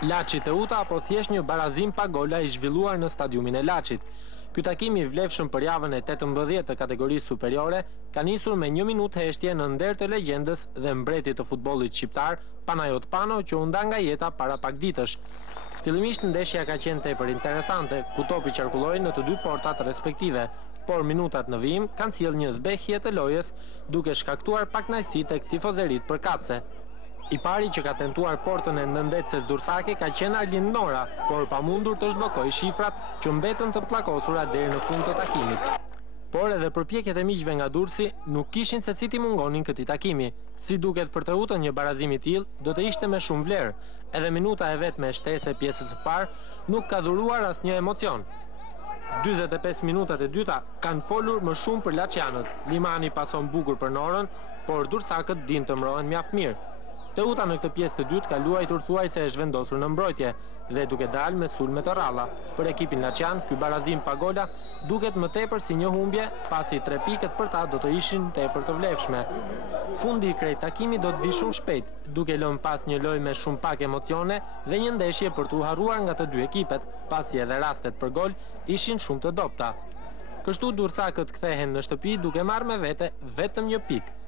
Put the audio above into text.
Laçi Teuta apo thjesht një barazim pa gola i zhvilluar në stadiumin e Laçit. Ky takim i vlefshëm për javën e 18 të kategorisë superiore ka nisur me 1 minutë heshtje në nder të legjendës dhe mbretit të futbollit shqiptar, Panajot Pano, që u nda nga jeta para pak ditësh. Fillimisht ndeshja ka qenë tepër interesante, ku topi qarkulloi në të dy portat respektive, por minutat në vijim kanë sjellë një zbehje të lojës, duke shkaktuar pakënaqësi tek tifozërit përkatëse. I pari që ka tentuar portën e nëndetëses Dursake ka qenë Arlind Nora, por pa mundur të zhbllokojë shifrat që mbetën të pllakosura deri në fund të takimit. Por edhe përpjekjet e miqve nga Durrësi nuk kishin se si t'i mungonin këtij takimi. Si duket për Teutën një barazim i tillë do të ishte me shumë vlerë. Edhe minuta e vetme e shtesë e pjesës së parë nuk ka dhuruar asnjë emocion. 45 minutat e dyta kanë folur më shumë për laçianët. Limani pason bukur për Norën, por Dursakët din të mbrohen mjaft mirë. Teuta në këtë pjesë të dytë ka luajtur thuajse e zhvendosur në mbrojtje dhe duke dalë me sulme të rralla. Për ekipin laçian, ky barazim pa gola duket më tepër si një humbje, pasi 3 pikët për ta do të ishin tepër të vlefshme. Fundi i krejt takimit do të vi shumë shpejt, duke lënë pas një lojë me shumë pak emocione dhe një ndeshje për t'u harruar nga të dy ekipet, pasi edhe rastet për gol ishin shumë të dobta. Kështu Dursakët kthehen në shtëpi duke marrë me vete vetëm 1 pikë.